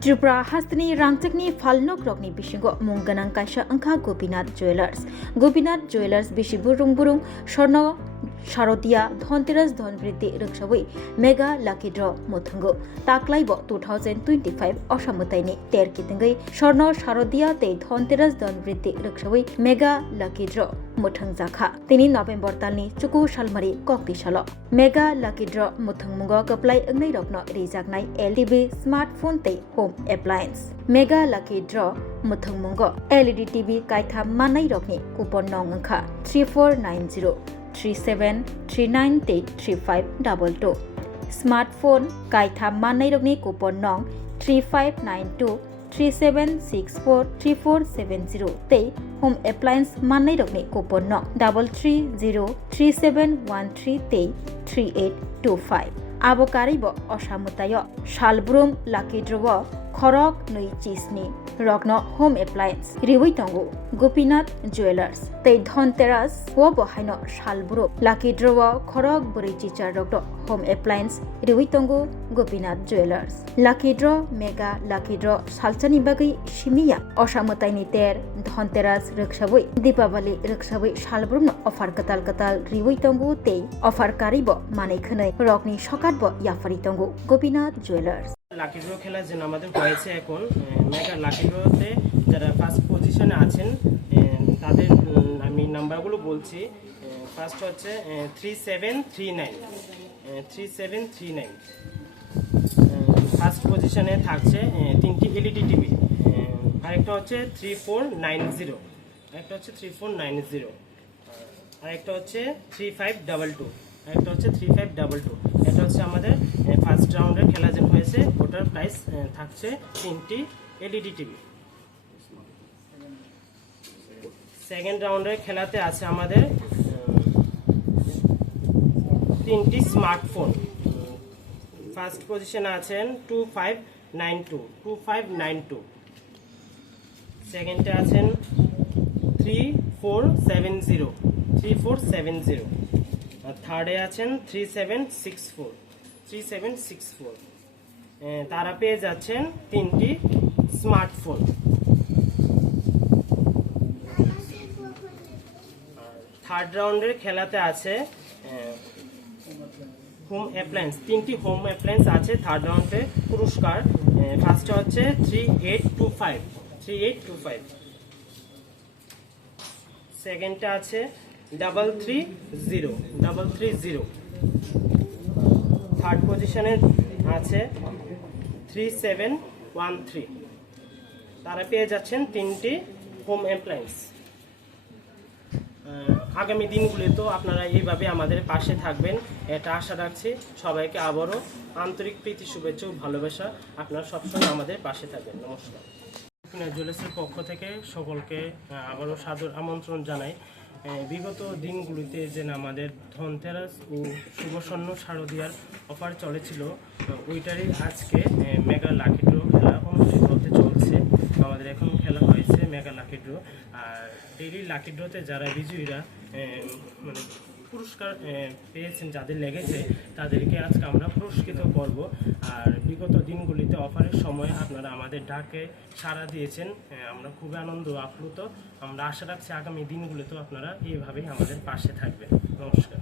Tripura Hastani Rangchakni Falnok Rokni Bishingo Munganang Kaisha Angka Gopinath Jewellers Bishibu Rungburung Shorno Sharodia Dhonteras Dhonbriti Rukshawi Mega Lucky Draw Muthango Taklaibo 2025 Oshamutaini Terkitingai Shorno Sharodia Te Dhonteras Dhonbriti Rukshawi Mega Lucky Draw Muthang Zakha Tini November Talni Chuku Shalmari Kokti Shalo Mega Lucky Draw Muthang Mungo Kaplai Angnai Rokno Rijaknai LTV Smartphone Te Home Appliance Mega Lucky Draw Muthang Mungo LED TV Kaitha Manai Rokni Coupon Nong Angkha 3490 37393522 Smartphone Kaitha Manai Rokni Coupon Nong 3592 3764 3470 Te Home Appliance Manai Rokni Coupon Nong 3303713 Te 3825 Abokaribo Oshamutayo Shalbrum Lucky Draw Khorok Nui Chisni Rokno Home Appliance Riwi Tongo Gopinath Jewellers Te Dhonteras Wobo Haino Shalbrum Lucky Draw Khorok Buri Chicha Rokno Home Appliance Riwi Tongo Gopinath Jewellers Lucky Draw Mega Lucky Draw Salchani Bagi Shimiya Oshamutaini Ter Dhonteras Rukshabui Deepavali Rukshabui Shalbrum Offer Katal Riwi Tongo Te Offer Karibo Mane Khanai Rokni Shokatbo Yafari Tongo Gopinath Jewellers lucky draw খেলা যে আমাদের হয়েছে এখন mega lucky ড্রতে যারা first পজিশনে আছেন তাদের আমি নাম্বারগুলো বলছি ফার্স্ট হচ্ছে 3739 ফার্স্ট পজিশনে থাকছে তিনটি এলইডি টিভি আরেকটা হচ্ছে 3490 আরেকটা হচ্ছে 3522 একটা হচ্ছে 3522 এটা হচ্ছে আমাদের ফার্স্ট রাউন্ডের খেলা যে হয়েছে ওটার প্রাইস থাকছে তিনটি এলইডি টিভি সেকেন্ড রাউন্ডের খেলাতে আছে আমাদের তিনটি স্মার্টফোন ফার্স্ট পজিশনে আছেন 2592 সেকেন্ডে আছেন 3470 থার্ডে আছেন 3764 তারা পেয়ে যাচ্ছেন তিনটি স্মার্টফোন থার্ড রাউন্ডের খেলাতে আছে হোম অ্যাপ্লায়েন্স তিনটি হোম অ্যাপ্লায়েন্স আছে থার্ড রাউন্ডে পুরস্কার ফার্স্টে হচ্ছে 3825 সেকেন্ডটা আছে 330 থার্ড পজিশনে আছে 3713 তারা পেয়ে যাচ্ছেন তিনটি হোম অ্যাপ্লায়েন্স আগামী দিনগুলিতেও আপনারা এইভাবে আমাদের পাশে থাকবেন এটা আশা রাখছি সবাইকে আবারও আন্তরিক প্রীতি শুভেচ্ছা ও ভালোবাসা আপনারা সবসময় আমাদের পাশে থাকবেন নমস্কার জুয়েলার্সের পক্ষ থেকে সকলকে আবারও সাদর আমন্ত্রণ জানাই বিগত দিনগুলিতে যে আমাদের ধনতেরাস ও শুভস্বর্ণ শারদিয়ার অফার চলেছিল ওইটারই আজকে মেগা লাকি ড্র খেলা অনুষ্ঠিত হতে চলছে আমাদের এখন খেলা হয়েছে মেগা লাকি ড্র আর ডেইলি লাকি ড্রতে যারা বিজয়ীরা মানে পুরস্কার পেয়েছেন যাদের লেগেছে তাদেরকে আজকে আমরা পুরস্কৃত করব আর বিগত দিনগুলিতে অফারের সময় আপনারা আমাদের ডাকে সাড়া দিয়েছেন আমরা খুবই আনন্দ আপ্লুত আমরা আশা রাখছি আগামী দিনগুলিতেও আপনারা এইভাবেই আমাদের পাশে থাকবেন নমস্কার